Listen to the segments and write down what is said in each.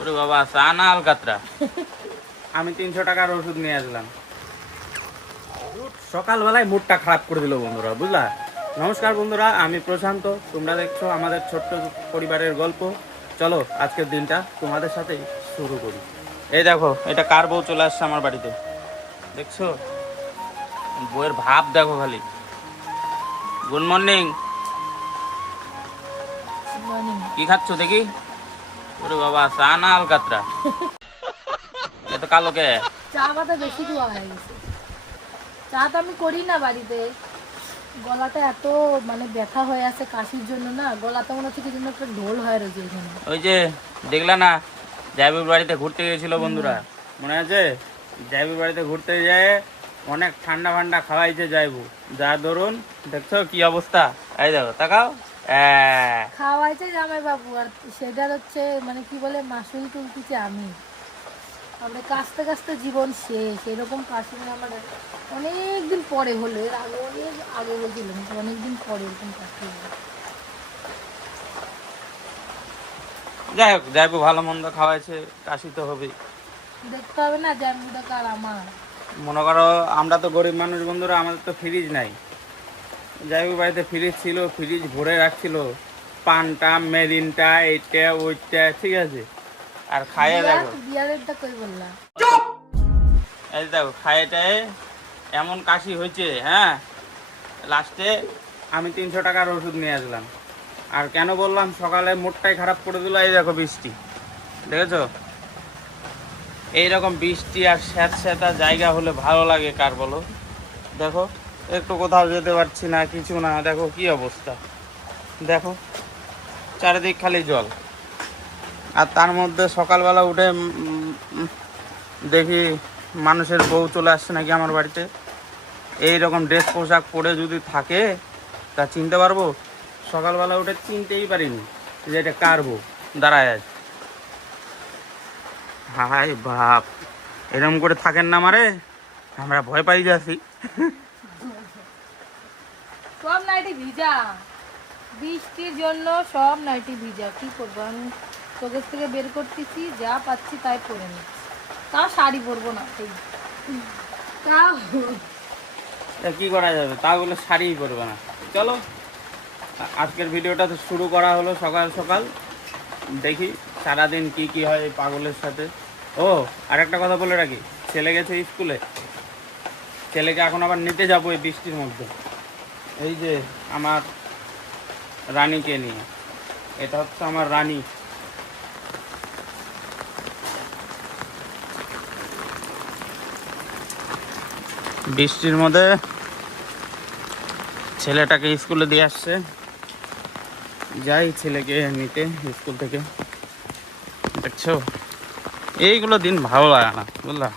ওরে বাবা, চা না আলকাতরা? আমি 300 টাকার ওষুধ নিয়ে আসলাম। সকালবেলায় মুডটা খারাপ করে দিল বন্ধুরা, বুঝলা? নমস্কার বন্ধুরা, আমি প্রশান্ত। তোমরা দেখছো আমাদের ছোট্ট পরিবারের গল্প। চলো আজকের দিনটা তোমাদের সাথেই শুরু করি। এই দেখো, এটা কার বউ চলে আসছে আমার বাড়িতে, দেখছো? বউয়ের ভাব দেখো খালি। Good morning. কি খাচ্ছ দেখি? ওরে বাবা, চা না আলকাতরা? এত কালো কে? চা পাতা বেশি দেওয়া হয়ে গেছে। চা তো আমি করি না বাড়িতে। গলাটা এত ব্যথা হয়ে আছে কাশির জন্য, না গলাটা মনে হচ্ছে কি যেন একটা ঢোল হয়ে রয়েছে এখানে। ওই যে দেখলা না, জাইবুর বাড়িতে ঘুরতে গেছিল বন্ধুরা, মনে আছে? জাইবুর বাড়িতে ঘুরতে যায় অনেক ঠান্ডা ফান্ডা খাওয়াইছে জাইবু, যা ধরুন দেখছো কি অবস্থা। এই দেখো, তাকাও। খাওয়াইছে জামাই বাবু, আর সেটার হচ্ছে কি বলে মাসুল তুলতেছে আমি। তারপরে কাশতে কাশতে জীবন শেষ। এরকম কাশি আমার অনেকদিন পরে হলো। এর আগে অনেক আগে হয়েছিল, কিন্তু অনেকদিন পরে এরকম কাশি হলো। যাই হোক, জাইবু ভালো মন্দ খাওয়াইছে, কাশি তো হবেই। দেখতে হবে না জামুটা কার আমার। মনে করো আমরা তো গরিব মানুষ বন্ধুরা, আমাদের তো ফ্রিজ নাই। জাইবুর বাড়িতে ফ্রিজ ছিল, ফ্রিজ ভরে রাখছিল পানটা, মেরিনটা, এইটা ওইটা, ঠিক আছে? আর খাইয়ে দেখো, বিয়ারেরটা কই বললা? এই দেখো খাইয়েটায় এমন কাশি হয়েছে, হ্যাঁ। লাস্টে আমি 300 টাকার ওষুধ নিয়ে আসলাম। আর কেন বললাম, সকালে মুডটাই খারাপ করে দিল। এই দেখো বৃষ্টি, দেখেছো? এইরকম বৃষ্টি আর স্যাঁতস্যাঁতা জায়গা হলে ভালো লাগে কার বলো? দেখো, একটু কোথাও যেতে পারছি না, কিছু না। দেখো কি অবস্থা, দেখো চারিদিক খালি জল। আর তার মধ্যে সকালবেলা উঠে দেখি মানুষের বউ চলে আসছে নাকি আমার বাড়িতে। এই রকম ড্রেস পোশাক পরে যদি থাকে তা চিনতে পারবো? সকালবেলা উঠে চিনতেই পারিনি যে এটা কার বউ দাঁড়ায় আছে। হাই বাপ, এরকম করে থাকেন না মারে, আমরা ভয় পাই যাচ্ছি। সব নাইটি ভিজা, বৃষ্টির জন্য সব নাইটি ভিজা। কি করবো, আমি চোখের থেকে বের করতেছি, যা পাচ্ছি তাই পরে নিচ্ছি। তাও শাড়ি পরবো না, ঠিক তাও কি করা যাবে, তা বলে শাড়িই পরবে না। চলো আজকের ভিডিওটা তো শুরু করা হলো সকাল সকাল। দেখি সারাদিন কি কি হয় এই পাগলের সাথে। ও আর একটা কথা বলে রাখি, ছেলে গেছে স্কুলে, ছেলেকে এখন আবার নিতে যাবো এই বৃষ্টির মধ্যে। এই যে আমার রানীকে নিয়ে, এটা হচ্ছে আমার রানী। বৃষ্টির মধ্যে ছেলেটাকে স্কুলে দিয়ে আসছে, যাই ছেলেকে নিতে স্কুল থেকে। দেখছো, এইগুলো দিন ভালো লাগে না, বুঝলা?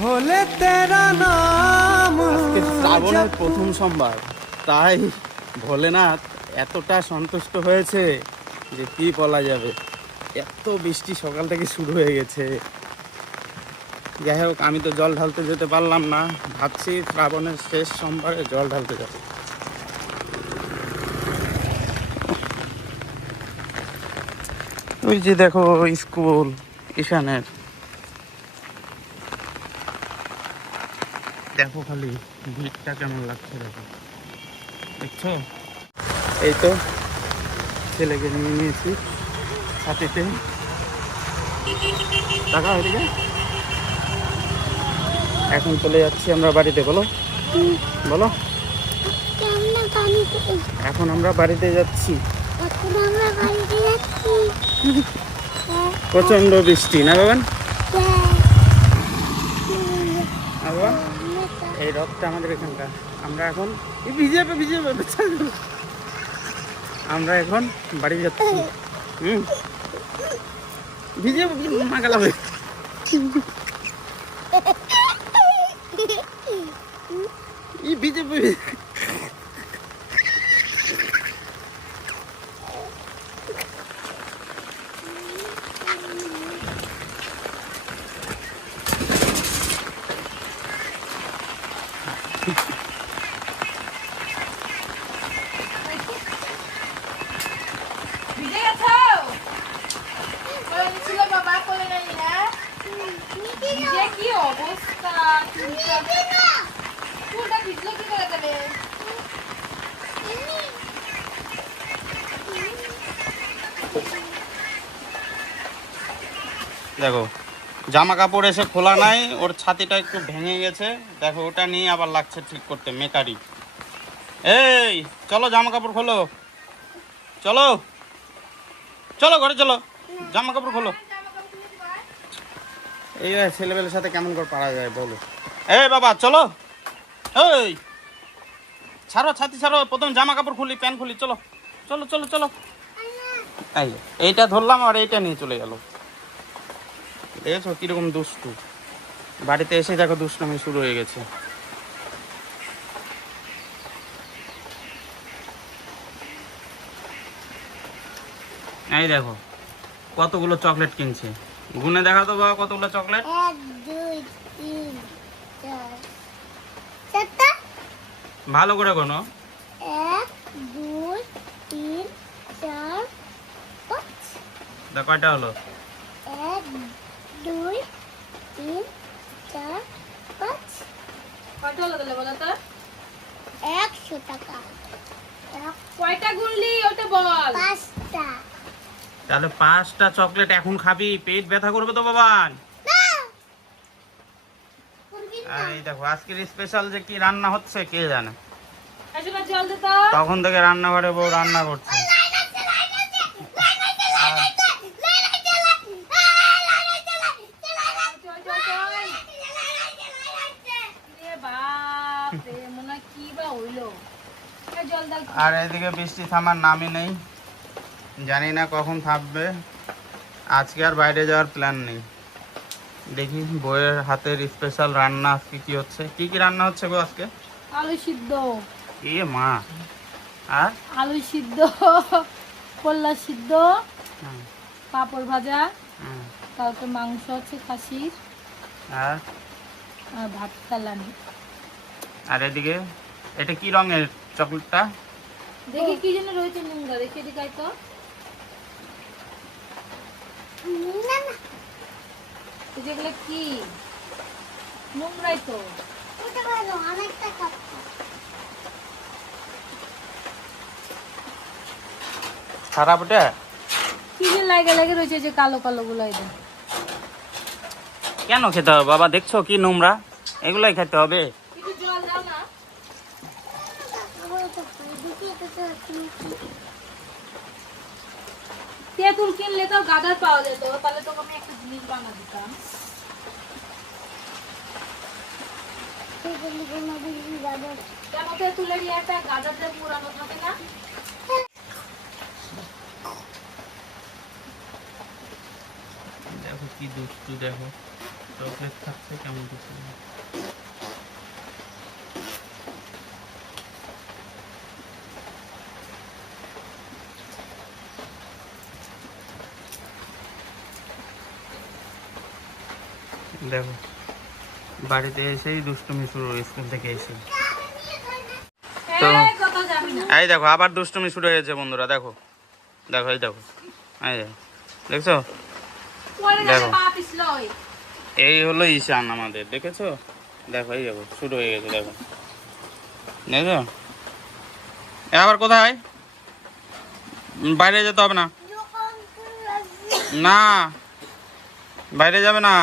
ভোলে তেরা নাম। আজকে শ্রাবণের প্রথম সোমবার, তাই ভোলেনাথ এতটা সন্তুষ্ট হয়েছে যে কি বলা যাবে। এত বৃষ্টি সকাল থেকে শুরু হয়ে গেছে। যাই হোক, আমি তো জল ঢালতে যেতে পারলাম না, ভাবছি শ্রাবণের শেষ সোমবারে জল ঢালতে যাব। ওই যে দেখো স্কুল ঈশানের, দেখো খালি ভিড়টা কেমন লাগছে, দেখো, দেখছো? এই তো ছেলেকে নিয়ে নিয়েছি সাথীতে। টাকা ওইদিকে, এখন চলে যাচ্ছি আমরা বাড়িতে। বলো বলো, এখন আমরা বাড়িতে যাচ্ছি। প্রচন্ড বৃষ্টি না বাবান? বাবা, এই রথটা আমাদের এখানকার। আমরা এখন ভিজে আমরা এখন বাড়ি যাচ্ছি। ভিজে মা গেলাবে। ভিজে যে কি অবস্থা, চুলটা ভিজলো কি করে দেবে? দেখো জামা কাপড় এসে খোলা নাই, ওর ছাতিটা একটু ভেঙে গেছে, দেখো ওটা নিয়ে আবার লাগছে ঠিক করতে মেকারি। এই চলো জামা কাপড় খোলো, চলো চলো ঘরে চলো, জামা কাপড় খোলো। এই ছেলেবেলের সাথে কেমন করে পারা যায় বলো? এই বাবা চলো, এই ছাড়ো ছাতি ছাড়ো, প্রথম জামা কাপড় খুলি, প্যান্ট খুলি, চলো চলো চলো চলো। এই এইটা ধরলাম আর এইটা নিয়ে চলে গেল। দেখেছো কিরকম দুষ্টু, বাড়িতে এসে দেখো দুষ্টুমি শুরু হয়ে গেছে। এই দেখো কতগুলো চকলেট কিনছে, গুনে দেখা তো বাবা কতগুলো চকলেট। 1 2 3 4 7টা। ভালো করে গোনো। 1 2 3 4 5। দেখ কয়টা হলো। 1 2 3 4 5। কয়টা হলো তাহলে বলো তো? 100 টাকা। কয়টা গুনলি ওটা বল। 5টা। তাহলে 5টা চকলেট এখন খাবি, পেট ব্যথা করবে তো বাবান। না করবি না। আর এই দেখো আজকের স্পেশাল যে কি রান্না হচ্ছে কে জানে। আসলে জল দে তো। তখন থেকে রান্নাঘরে বউ রান্না করছে। এ বাপ রে, মনে হয় কি বা হইলো। এই জল দাও। আর এদিকে বৃষ্টি থামার নামই নেই, জানি না কখন থামবে। আজকে আর বাইরে যাওয়ার প্ল্যান নেই, দেখি বউয়ের হাতের স্পেশাল রান্না আজকে কি হচ্ছে। কি কি রান্না হচ্ছে গো আজকে? আলু সিদ্ধ, এ মা, আর আলু সিদ্ধ, কল্লা সিদ্ধ, হুম, পাঁপড় ভাজা, হুম, কালকে মাংস আছে খাসির, আর আর ভাত চালানি। আর এদিকে এটা কি রঙের চকলেটটা? দেখি কি জন্য রয়েছে নোংরা, দেখে দেখাই তো। না না এই যেগুলো কি নোংরাই তো। ওটা ভালো, অনেকটা খাচ্ছি। খারাপ ওটা? কি যে লাগে লাগে রয়েছে যে কালো কালো গুলো। এটা কেন খেতে হবে বাবা? দেখছো কি নোংরা, এগুলাই খেতে হবে। একটু জল দাও না। তেঁতুল কিনলে তো গাদার পাওয়া যেত, তাহলে তোকে আমি একটা জিনিস বানা দিতাম। কেন তেঁতুলের একটা গাদার যে পুরানো থাকে না? দেখো কি দুষ্টু, দেখো চকলেট খাচ্ছে কেমন দুষ্টু। দেখো বাড়িতে এসেই দুষ্টুমি শুরু, স্কুল থেকে এসে। তো এই কথা যাবি না। এই দেখো আবার দুষ্টুমি শুরু হয়েছে বন্ধুরা, দেখো দেখো এই দেখো, এই দেখো দেখছো, পরে দেখো। পা পিছলো। এই হলো ঈশান আমাদের, দেখেছো? দেখো এই দেখো শুরু হয়ে গেছে, দেখো দেখো। এ আবার কোথায়? বাইরে যেতে হবে না, না বাইরে যাবে না।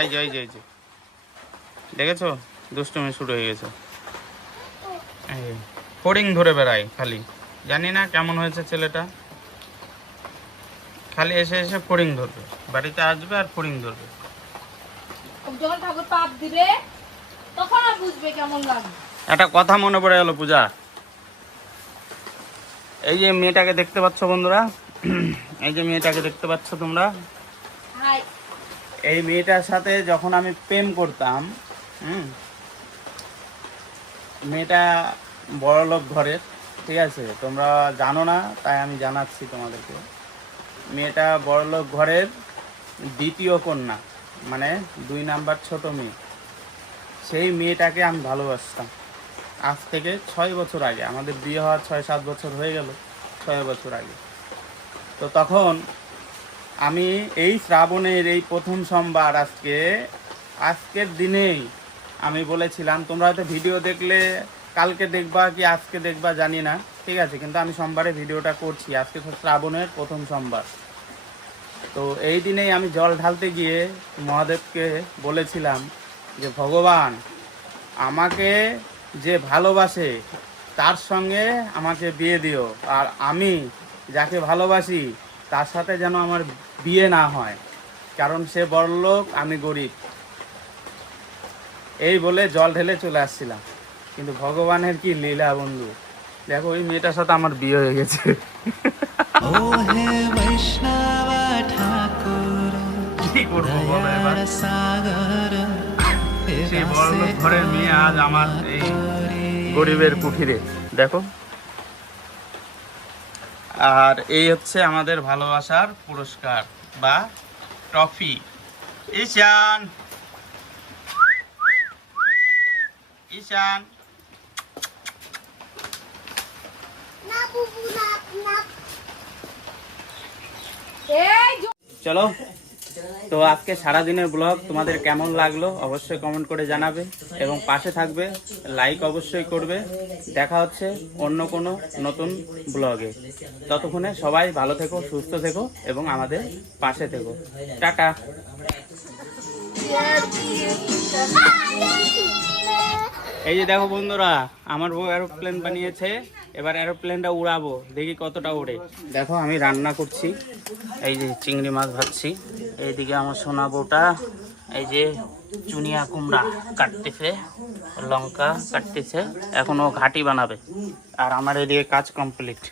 এই যে এই যে এই যে দেখেছো দুষ্টুমি শুরু হয়ে গেছে। এই ফড়িং ধরে বেড়ায় খালি, জানি না কেমন হয়েছে ছেলেটা, খালি এসে এসে ফড়িং ধরবে, বাড়িতে আসবে আর ফড়িং ধরবে। যখন ঠাকুর পাপ দিবে তখন আর বুঝবে কেমন লাগে। একটা কথা মনে পড়ে গেল পূজা, এই যে মেয়েটাকে দেখতে পাচ্ছ বন্ধুরা, এই যে মেয়েটাকে দেখতে পাচ্ছ তোমরা, হাই এই মেয়েটার সাথে যখন আমি প্রেম করতাম, মেয়েটা বড়লোক ঘরের, ঠিক আছে? তোমরা জানো না তাই আমি জানাচ্ছি তোমাদেরকে। মেয়েটা বড়লোক ঘরের দ্বিতীয় কন্যা, মানে 2 নাম্বার ছোট মেয়ে। সেই মেয়েটাকে আমি ভালোবাসতাম আজ থেকে 6 বছর আগে, আমাদের বিয়ে হওয়ার 6-7 বছর হয়ে গেল, 6 বছর আগে। তো তখন আমি এই শ্রাবণের এই প্রথম সোমবার আজকের দিনেই আমি বলেছিলাম, তোমরা হয়তো ভিডিও দেখলে কালকে দেখবা কি আজকে দেখবা জানি না, ঠিক আছে, কিন্তু আমি সোমবারে ভিডিওটা করছি। আজকে তো শ্রাবণের প্রথম সোমবার। তো এই দিনেই আমি জল ঢালতে গিয়ে মহাদেবকে বলেছিলাম যে ভগবান, আমাকে যে ভালোবাসে তার সঙ্গে আমাকে বিয়ে দিও, আর আমি যাকে ভালোবাসি তার সাথে যেন আমার বিয়ে না হয়, কারণ সে বড়লোক, আমি গরিব। এই বলে জল ঢেলে চলে আসছিলাম, কিন্তু ভগবানের কি লীলা বন্ধু, দেখো ওই মেয়েটার সাথে আমার বিয়ে হয়ে গেছে। ও হে বৈষ্ণব ঠাকুর কি করবো বলো এবার? সাগর সেই বড়লোক ঘরের মেয়ে আজ আমার এই গরিবের কুঠিরে, দেখো। আর এই হচ্ছে আমাদের ভালোবাসার পুরস্কার বা ট্রফি। ঈশান, ঈশান, না বুবু না না এই চলো। তো আজকে সারাদিনের ব্লগ তোমাদের কেমন লাগলো অবশ্যই কমেন্ট করে জানাবে এবং পাশে থাকবে, লাইক অবশ্যই করবে। দেখা হচ্ছে অন্য কোনো নতুন ব্লগে। ততক্ষণে সবাই ভালো থেকো, সুস্থ থেকো এবং আমাদের পাশে থেকো। টাটা। এই যে দেখো বন্ধুরা, আমার বউ এরোপ্লেন বানিয়েছে, এবার এরোপ্লেনটা উড়াবো, দেখি কতটা ওড়ে। দেখো আমি রান্না করছি, এই যে চিংড়ি মাছ ভাজছি, এইদিকে আমার সোনা বউটা এই যে চুনিয়া কুমড়া কাটতেছে, লঙ্কা কাটতেছে, এখনো ঘাটি বানাবে, আর আমার এদিকে কাজ কমপ্লিট।